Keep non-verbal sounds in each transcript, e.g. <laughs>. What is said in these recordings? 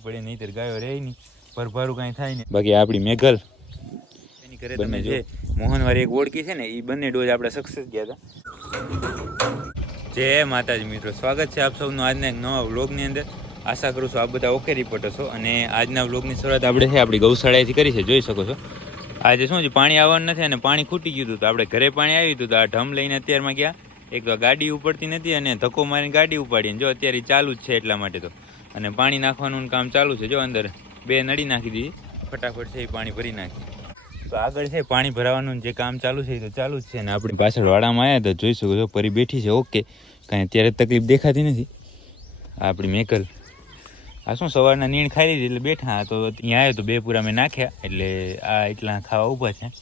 પડે નહીંતર ગાયો રહે નહીં. ભરભારું કાંઈ થાય ને બાકી આપણી મેઘલ એની ઘરે તમે જે. મોહનવારી એક ઓળખી છે ને એ બંને ડોઝ આપણે સક્સેસ ગયા હતા. જય માતાજી મિત્રો સ્વાગત છે આપ સૌનું આજના એક નવા વ્લોગની અંદર. આશા કરું છું આપ બધા ઓકે રિપોર્ટર છો અને આજના વ્લોગની શરૂઆત આપણે છે આપણી ગૌશાળાએથી કરી છે જોઈ શકો છો. આજે શું છે પાણી આવવાનું નથી અને પાણી ખૂટી ગયું હતું તો આપણે ઘરે પાણી આવ્યું હતું તો આ ઢમ લઈને અત્યારમાં ગયા. એક ગાડી ઉપડતી નથી અને ધક્કો મારીને ગાડી ઉપાડીને જો અત્યારે ચાલુ જ છે એટલા માટે તો. અને પાણી નાખવાનું કામ ચાલુ છે. જો અંદર બે નળી નાખી દીધી. ફટાફટ છે એ પાણી ભરી નાખી. તો આગળ છે પાણી ભરાવાનું જે કામ ચાલુ છે એ તો ચાલુ જ છે. અને આપણી પાછળ વાડામાં આવ્યા તો જોઈ શકો પરી બેઠી છે. ઓકે. કાંઈ અત્યારે તકલીફ દેખાતી નથી. આપણી મેકલ. આ શું સવારના નીણ ખાઈ લીધી એટલે બેઠા. તો અહીંયા આવ્યો તો બે પૂરા મેં નાખ્યા. એટલે આ એટલા ખાવા ઊભા છે.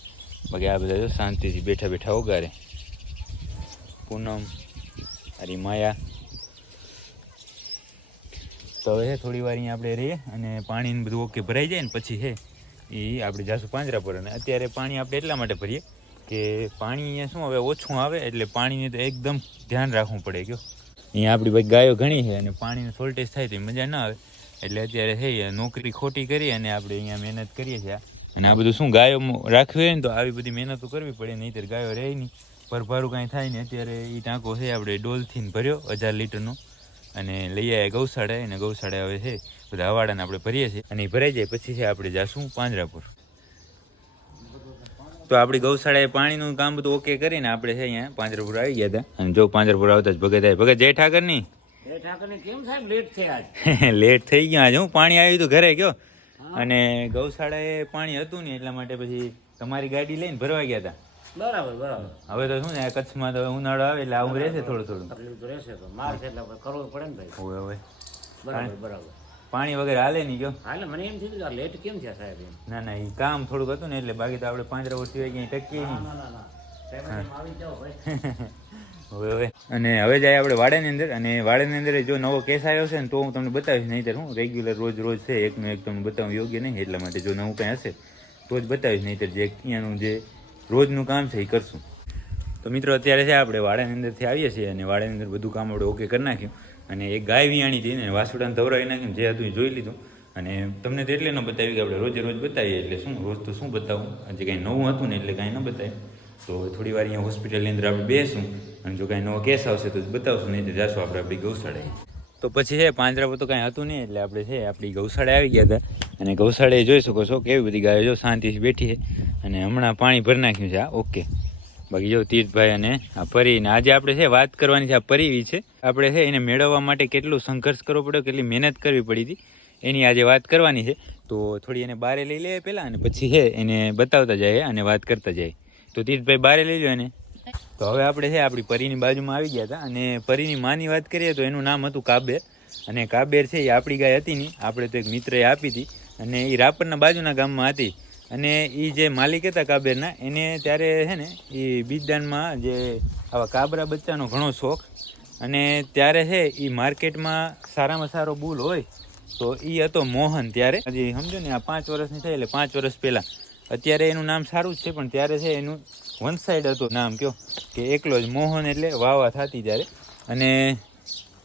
બાકી આ બધા શાંતિથી બેઠા બેઠા ઓગારે પૂનમ, હરી માયા. તો હવે હે, થોડી વાર અહીંયા આપણે રહીએ અને પાણી ને બધું ઓકે ભરાઈ જાય ને પછી છે એ આપણે જાશું પાંજરા પર અને અત્યારે પાણી આપણે એટલા માટે ભરીએ કે પાણી અહીંયા શું હવે ઓછું આવે એટલે પાણીને તો એકદમ ધ્યાન રાખવું પડે, કયો. અહીંયા આપણી ભાઈ ગાયો ઘણી છે અને પાણીનું શોર્ટેજ થાય તો મજા ના આવે. એટલે અત્યારે એ નોકરી ખોટી કરી અને આપણે અહીંયા મહેનત કરીએ છીએ અને આ બધું શું ગાયો રાખવી હોય ને તો આવી બધી મહેનતો કરવી પડે, નહીં ગાયો રહે નહીં. પરભારું કાંઈ થાય ને અત્યારે એ ટાંકો છે આપણે ડોલથી ભર્યો હજાર લીટરનો. અને લઈ આવ્યા ગૌશાળા અને ગૌશાળા હવે છે બધા હવાડાને આપણે ભરીએ છીએ અને ભરાઈ જાય પછી છે આપણે જાશું પાંજરાપુર. તો આપણી ગૌશાળાએ પાણીનું કામ બધું ઓકે કરીને આપણે છે અહીંયા પાંજરાપુર આવી ગયા હતા. અને જો પાંજરાપુર આવતા જ ભગત આવે ભગત જય ઠાકરની? ઠાકરને કેમ સાહેબ? લેટ થયા આજ. લેટ થઈ ગયા. આજે હું પાણી આવ્યું હતું ઘરે ગયો અને ગૌશાળાએ પાણી હતું ને એટલા માટે પછી તમારી ગાડી લઈને ભરવા ગયા હતા. બરાબર બરાબર. હવે તો શું ને કચ્છમાં તો ઉનાળો આવે એટલે આવું રહેશે થોડું થોડું. તકલીફ રહેશે તો માર છે એટલે કરવું પડે ને ભાઈ. બરાબર બરાબર. પાણી વગેરે હાલે નહીં ગયો હાલે મને એમ થયું આ લેટ કેમ થયા સાહેબ ના ના એ કામ થોડુંક હતું ને એટલે બાકી તો આપણે પાંજરા વર્ષ હોય ક્યાંય ટકીએ નહીં. હવે <laughs> અને હવે જાય આપણે વાડાની અંદર અને વાડાની અંદર જો નવો કેસ આવ્યો છે ને તો હું તમને બતાવીશ નહીંતર હું રેગ્યુલર રોજ રોજ છે એકનું એક તમને બતાવું યોગ્ય નહીં એટલા માટે જો નવું કંઈ હશે તો જ બતાવીશ નહીંતર જે અહીંયાનું જે રોજનું કામ છે, એ કરશું. તો મિત્રો, અત્યારે છે, આપણે વાડાની અંદરથી આવીએ છીએ અને વાડાની અંદર બધું કામ આપણે ઓકે કરી નાખ્યું. અને એક ગાય વિયાણી હતી ને, વાસુડાને ધવરાવી નાખ્યું જે હતું એ જોઈ લીધું. અને તમને તો એટલે ન બતાવી કે આપણે રોજે રોજ બતાવીએ, એટલે શું, રોજ તો શું બતાવું? આજે કાંઈ નવું હતું ને, એટલે કાંઈ ન બતાવ્યું તો થોડી વાર અહીંયા હોસ્પિટલની અંદર આપણે બેસું. અને જો કાંઈ નવો કેસ આવશે તો બતાવશું, નહીં તો જાશું આપણે આપણી ગૌશાળાએ. તો પછી છે પાંજરામાં તો કાંઈ હતું નહીં એટલે આપણે છે, આપણી ગૌશાળાએ આવી ગયા હતા. અને ગૌશાળાએ જોઈ શકો છો કેવી બધી ગાયો જો શાંતિથી બેઠી છે. અને હમણાં પાણી ભરી નાખ્યું છે આ ઓકે. બાકી જો તીર્થભાઈ અને આ પરી ને આજે આપણે છે, વાત કરવાની છે, આ પરીવી છે. આપણે છે, એને મેળવવા માટે કેટલું સંઘર્ષ કરવો પડ્યો, કેટલી મહેનત કરવી પડી હતી, એની આજે વાત કરવાની છે. તો થોડી એને બારે લઈ લે પહેલાં અને પછી છે, એને બતાવતા જાય અને વાત કરતા જાય. તો તીર્થભાઈ બારે લઈ લો એને. તો હવે આપણે છે, આપણી પરીની બાજુમાં આવી ગયા હતા અને પરીની માની વાત કરીએ તો એનું નામ હતું કાબેર. અને કાબેર છે, એ આપણી ગાય હતી નહીં આપણે તો એક મિત્રએ આપી હતી. અને એ રાપરના બાજુના ગામમાં હતી. અને એ જે માલિક હતા કાબેરના, એને ત્યારે છે ને એ બીજદાનમાં જે આવા કાબરા બચ્ચાનો ઘણો શોખ. અને ત્યારે છે એ માર્કેટમાં સારામાં સારો બુલ હોય, તો એ હતો મોહન ત્યારે. હજી સમજો ને, આ પાંચ વર્ષની થઈ એટલે પાંચ વર્ષ પહેલાં. અત્યારે એનું નામ સારું જ છે, પણ ત્યારે છે, એનું વન સાઈડ હતું નામ કયો, કે એકલો જ મોહન એટલે વાવા થતી ત્યારે અને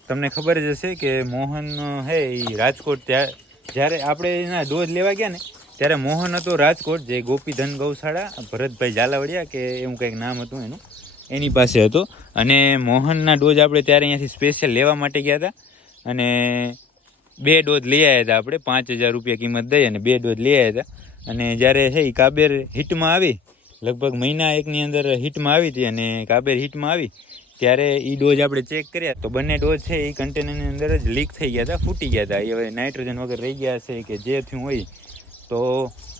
તમને ખબર જ હશે કે મોહન હે, એ રાજકોટ ત્યાં, જ્યારે આપણે એના ડોઝ લેવા ગયા ને, ત્યારે મોહન હતો રાજકોટ, જે ગોપીધન ગૌશાળા, ભરતભાઈ ઝાલાવડિયા કે એવું કંઈક નામ હતું એનું, એની પાસે હતો. અને મોહનના ડોઝ આપણે ત્યારે અહીંયાથી સ્પેશિયલ લેવા માટે ગયા હતા. અને બે ડોઝ લઈ આવ્યા હતા આપણે, પાંચ હજાર રૂપિયા કિંમત દઈ અને બે ડોઝ લઈ આવ્યા હતા. અને જ્યારે છે એ કાબેર હિટમાં આવી લગભગ મહિના એકની અંદર હિટમાં આવી હતી અને કાબેર હિટમાં આવી, ત્યારે એ ડોઝ આપણે ચેક કર્યા તો બંને ડોઝ છે એ કન્ટેનરની અંદર જ લીક થઈ ગયા હતા, ફૂટી ગયા હતા. એ હવે નાઇટ્રોજન વગર રહી ગયા છે કે જે થયું હોય તો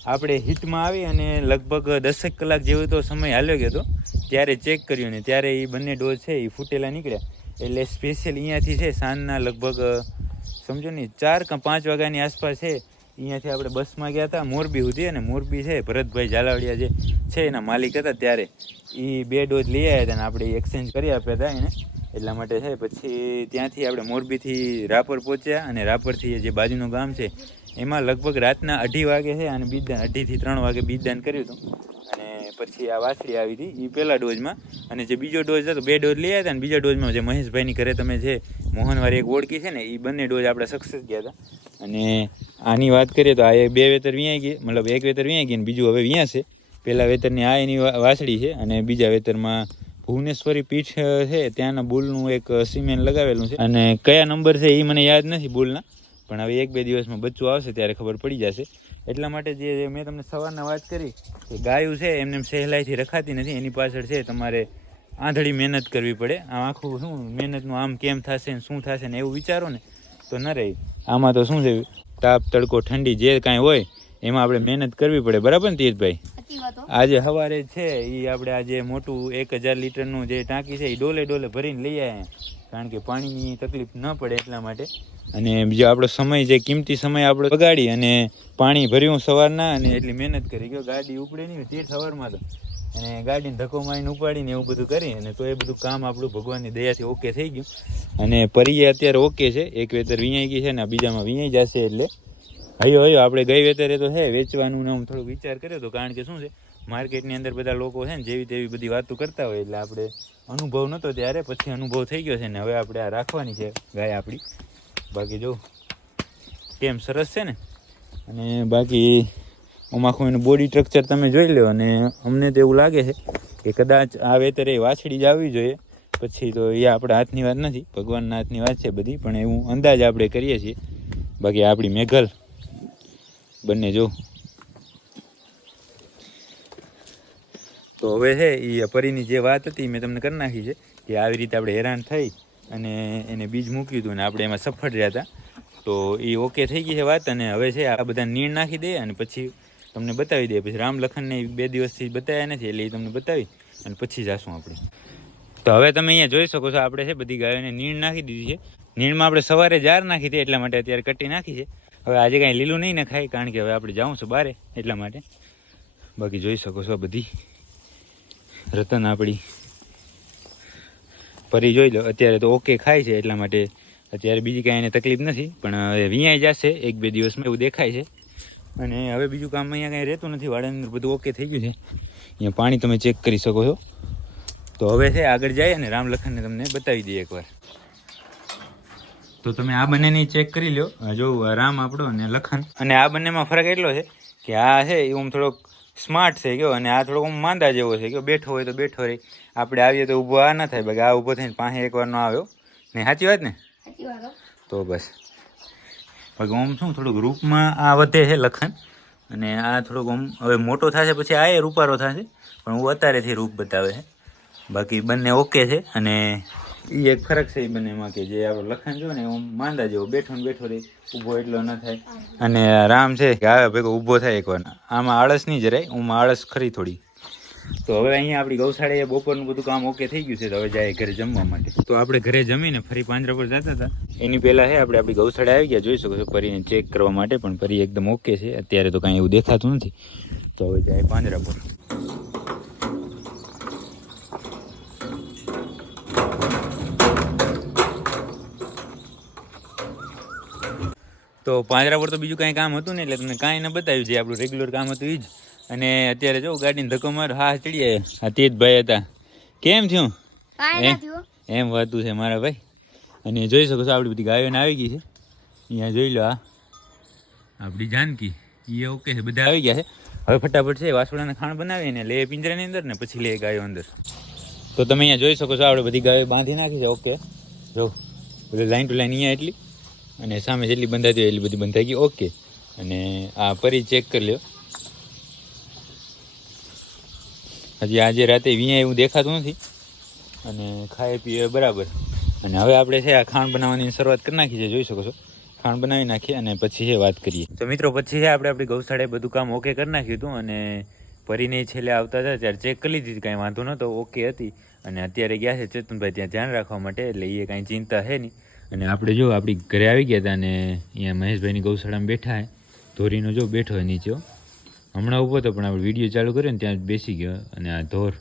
આપણે હિટમાં આવી અને લગભગ દસેક કલાક જેવો તો સમય હાલ્યો ગયો હતો, ત્યારે ચેક કર્યું ને ત્યારે એ બંને ડોઝ છે એ ફૂટેલા નીકળ્યા. એટલે સ્પેશિયલ અહીંયાથી છે સાંજના લગભગ, સમજો ને, ચાર કે પાંચ વાગ્યાની આસપાસ છે અહીંયાથી આપણે બસમાં ગયા હતા, મોરબી સુધી, અને મોરબી છે, ભરતભાઈ ઝાલાવડિયા જે છે એના માલિક હતા ત્યારે એ બે ડોઝ લઈ આવ્યા હતા અને આપણે એક્સચેન્જ કરી આપ્યા હતા એને. એટલા માટે છે, પછી ત્યાંથી આપણે મોરબીથી રાપર પહોંચ્યા અને રાપરથી જે બાજુનું ગામ છે, એમાં લગભગ રાતના અઢી વાગે છે, અને બીજદાન અઢીથી ત્રણ વાગે બીજદાન કર્યું હતું. અને પછી આ વાછડી આવી હતી એ પહેલા ડોઝમાં. અને જે બીજો ડોઝ હતો, બે ડોઝ લઈ આવ્યા હતા અને બીજા ડોઝમાં જે મહેશભાઈની ઘરે તમે જે મોહનવારી એક ઓળખી છે ને એ બંને ડોઝ આપણે સક્સેસ ગયા હતા. અને આની વાત કરીએ તો આ બે વેતર વિયાઈ ગઈ, મતલબ એક વેતર વિયાઈ ગઈ ને બીજું હવે વ્યાં છે. પહેલા વેતરની આ એની વાસળી છે અને બીજા વેતરમાં ભુવનેશ્વરી પીઠ છે, ત્યાંના બુલનું એક સિમેન્ટ લગાવેલું છે. અને કયા નંબર છે એ મને યાદ નથી બુલના. પણ હવે એક બે દિવસમાં બચ્ચું આવશે ત્યારે ખબર પડી જશે. એટલા માટે જે મેં તમને સવારના વાત કરી કે ગાયું છે એમને એમ સહેલાઈથી રખાતી નથી. એની પાછળ છે તમારે આંધળી મહેનત કરવી પડે. આમ આખું શું મહેનતનું આમ કેમ થશે ને શું થશે ને એવું વિચારો ને તો ન રહે. આમાં તો શું છે તાપ તડકો ઠંડી જે કાંઈ હોય એમાં આપણે મહેનત કરવી પડે. બરાબર ને તીર્થભાઈ આજે સવારે છે એ આપણે આજે મોટું એક હજાર લીટરનું જે ટાંકી છે એ ડોલે ડોલે ભરીને લઈ આવ્યા કારણ કે પાણીની તકલીફ ન પડે એટલા માટે. અને બીજો આપણો સમય જે કિંમતી સમય આપણો બગાડી અને પાણી ભર્યું સવારના અને એટલી મહેનત કરી, ગયો ગાડી ઉપડે નહીં તે સવારમાં તો. અને ગાડીને ધક્કો મારીને ઉપાડીને એવું બધું કરી અને તો એ બધું કામ આપણું ભગવાનની દયાથી ઓકે થઈ ગયું. અને પરીએ અત્યારે ઓકે છે, એક વેતર વિયાઈ ગઈ છે ને બીજામાં વિયાઈ જશે એટલે. હયો હયો, આપણે ગઈ વેતરે તો હે વેચવાનું ને હું થોડુંક વિચાર કર્યો તો, કારણ કે શું છે માર્કેટની અંદર બધા લોકો છે ને જેવી તેવી બધી વાતો કરતા હોય એટલે આપણે અનુભવ નહોતો ત્યારે, પછી અનુભવ થઈ ગયો છે ને હવે આપણે આ રાખવાની છે ગાય આપણી. બાકી જો, કેમ સરસ છે ને? અને બાકી આખું એનું બોડી સ્ટ્રક્ચર તમે જોઈ લો અને અમને તો એવું લાગે છે કે કદાચ આ વેતરે વાછડી જ આવવી જોઈએ. પછી તો એ આપણા હાથની વાત નથી, ભગવાનના હાથની વાત છે બધી, પણ એવું અંદાજ આપણે કરીએ છીએ. બાકી આપણી મેઘલ, બંને જો તો હવે છે એ પરીની જે વાત હતી, મેં તમને કરી નાખી છે, કે આવી રીતે આપણે હેરાન થઈ અને એને બીજ મૂક્યું હતું અને આપણે એમાં સફળ રહ્યા હતા. તો એ ઓકે થઈ ગઈ છે વાત અને હવે છે, આ બધા નીણ નાખી દઈએ અને પછી તમને બતાવી દઈએ પછી રામ લખનને બે દિવસથી બતાવ્યા નથી, એટલે એ તમને બતાવી અને પછી જાશું આપણે. તો હવે તમે અહીંયા જોઈ શકો છો, આપણે છે, બધી ગાયોને નીણ નાખી દીધી છે. નીણમાં આપણે સવારે જાર નાખી હતી એટલા માટે અત્યારે કટી નાખી છે. હવે આજે કાંઈ લીલું નહીં નખાય, કારણ કે હવે આપણે જાઉં છું બારે એટલા માટે. બાકી જોઈ શકો છો બધી. રતન આપણી. ફરી જોઈ લો, અત્યારે તો ઓકે ખાય છે એટલા માટે અત્યારે બીજી કાંઈ એને તકલીફ નથી, પણ હવે વિયાઈ જશે, એક બે દિવસમાં એવું દેખાય છે. અને હવે બીજું કામ અહીંયા કાંઈ રહેતું નથી, વાડાની અંદર બધું ઓકે થઈ ગયું છે. અહીંયા પાણી તમે ચેક કરી શકો છો. તો હવે છે, આગળ જાય અને રામ લખનને તમને બતાવી દઈએ એકવાર. તો તમે આ બંનેની ચેક કરી લો. જો રામ આપણો અને લખન. અને આ બંનેમાં ફરક એટલો છે કે આ છે, એ આમ થોડોક સ્માર્ટ છે કયો અને આ થોડોક માંદા જેવો છે કયો બેઠો હોય તો બેઠો રહે. આપણે આવીએ તો ઊભો આ ના થાય બાકી આ ઊભો થઈને પાસે એકવાર નો આવ્યો. ને સાચી વાત ને? તો બસ. બાકી ઓમ શું થોડુંક રૂપમાં આ વધે છે લખન. અને આ થોડુંક ઓમ હવે મોટો થશે પછી આ એ રૂપારો થશે. પણ હું અત્યારેથી રૂપ બતાવે છે. બાકી બંને ઓકે છે અને એ એક ફરક છે એ બંનેમાં કે જે આપણો લખાણ જો ને હું માંદા જેવો બેઠો ને બેઠો રહે ઊભો એટલો ન થાય. અને રામ છે કે આવે ભેગો ઊભો થાય એકવાર આમાં આળસ નહીં જરાય હું આળસ ખરી થોડી. તો હવે અહીંયા આપણી ગૌશાળાએ બપોરનું બધું કામ ઓકે થઈ ગયું છે તો હવે જાય ઘરે જમવા માટે. તો આપણે ઘરે જમીને ફરી પાંજરા પર જતા હતા. એની પહેલાં હે, આપણે આપણી ગૌશાળા આવી ગયા, જોઈ શકો છો પરીને ચેક કરવા માટે પણ પરી એકદમ ઓકે છે. અત્યારે તો કાંઈ એવું દેખાતું નથી. તો હવે જાય પાંજરા પર. તો પાંજરા પર તો બીજું કાંઈ કામ હતું ને એટલે તમને કાંઈ ન બતાવ્યું. જે આપણું રેગ્યુલર કામ હતું એ જ. અને અત્યારે જો ગાડીને ધક્કો માર હા ચડી આવ્યા જ ભાઈ હતા. કેમ થયું હે? હો. એમ વાતું છે મારા ભાઈ. અને જોઈ શકો છો આપણી બધી ગાયોને આવી ગઈ છે. અહીંયા જોઈ લો આ આપણી જાનકી એ ઓકે છે બધા આવી ગયા છે. હવે ફટાફટ છે વાસોડાને ખાણ બનાવી ને લે પિંજરાની અંદર ને પછી લે ગાયો અંદર. તો તમે અહીંયા જોઈ શકો છો આપણે બધી ગાયો બાંધી નાખી છે ઓકે. જો બધી લાઈન ટુ લાઈન અહીંયા એટલી. અને સામે જેટલી બંધાતી હોય એટલી બધી બંધાઈ ગઈ. ઓકે અને આ પરી ચેક કરી લ્યો. હજી આજે રાતે વિયા એવું દેખાતું નથી. અને ખાય પીએ બરાબર. અને હવે આપણે છે આ ખાંડ બનાવવાની શરૂઆત કરી નાખી છે, જોઈ શકો છો. ખાંડ બનાવી નાખીએ અને પછી છે વાત કરીએ. તો મિત્રો, પછી છે આપણે આપણી ગૌશાળાએ બધું કામ ઓકે કરી નાખ્યું હતું અને પરીને છેલ્લે આવતા હતા, ત્યારે ચેક કરી લીધી કાંઈ વાંધો નહોતો ઓકે હતી. અને અત્યારે ગયા છે ચેતનભાઈ, ત્યાં ધ્યાન રાખવા માટે, એટલે એ કાંઈ ચિંતા છે નહીં. અને આપણે જો આપણી ઘરે આવી ગયા હતા અને અહીંયા મહેશભાઈની ગૌશાળામાં બેઠા હે, ધોરીનો જો બેઠો હોય નીચે. હમણાં ઊભો હતો, પણ આપણે વીડિયો ચાલુ કર્યો ને ત્યાં બેસી ગયો અને આ ધોર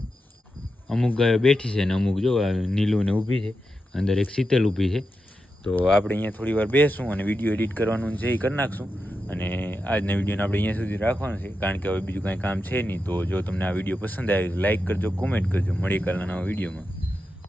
અમુક ગાયો બેઠી છે ને અમુક જો નીલું ને ઊભી છે, અંદર એક શીતલ ઊભી છે. તો આપણે અહીંયા થોડી વાર બેસું અને વીડિયો એડિટ કરવાનું છે એ કરી નાખશું. અને આજના વિડીયોને આપણે અહીંયા સુધી રાખવાનું છે, કારણ કે હવે બીજું કાંઈ કામ છે નહીં. તો જો તમને આ વીડિયો પસંદ આવે લાઇક કરજો, કોમેન્ટ કરજો. મળીએ કાલના નવા વિડીયોમાં.